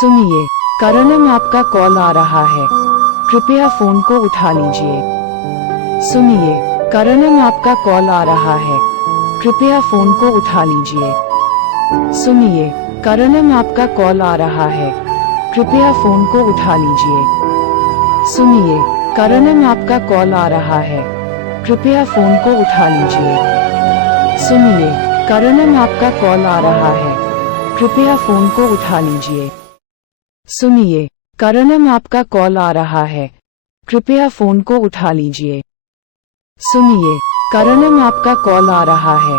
सुनिए, करणम आपका कॉल आ रहा है, कृपया फोन को उठा लीजिए। सुनिए, करणम आपका कॉल आ रहा है, कृपया फोन को उठा लीजिए। सुनिए, करणम आपका कॉल आ रहा है, कृपया फोन को उठा लीजिए। सुनिए, करणम आपका कॉल आ रहा है, कृपया फोन को उठा लीजिए। सुनिए, करणम आपका कॉल आ रहा है, कृपया फोन को उठा लीजिए। सुनिए, करणम आपका कॉल आ रहा है, कृपया फोन को उठा लीजिए। सुनिए, करणम आपका कॉल आ रहा है,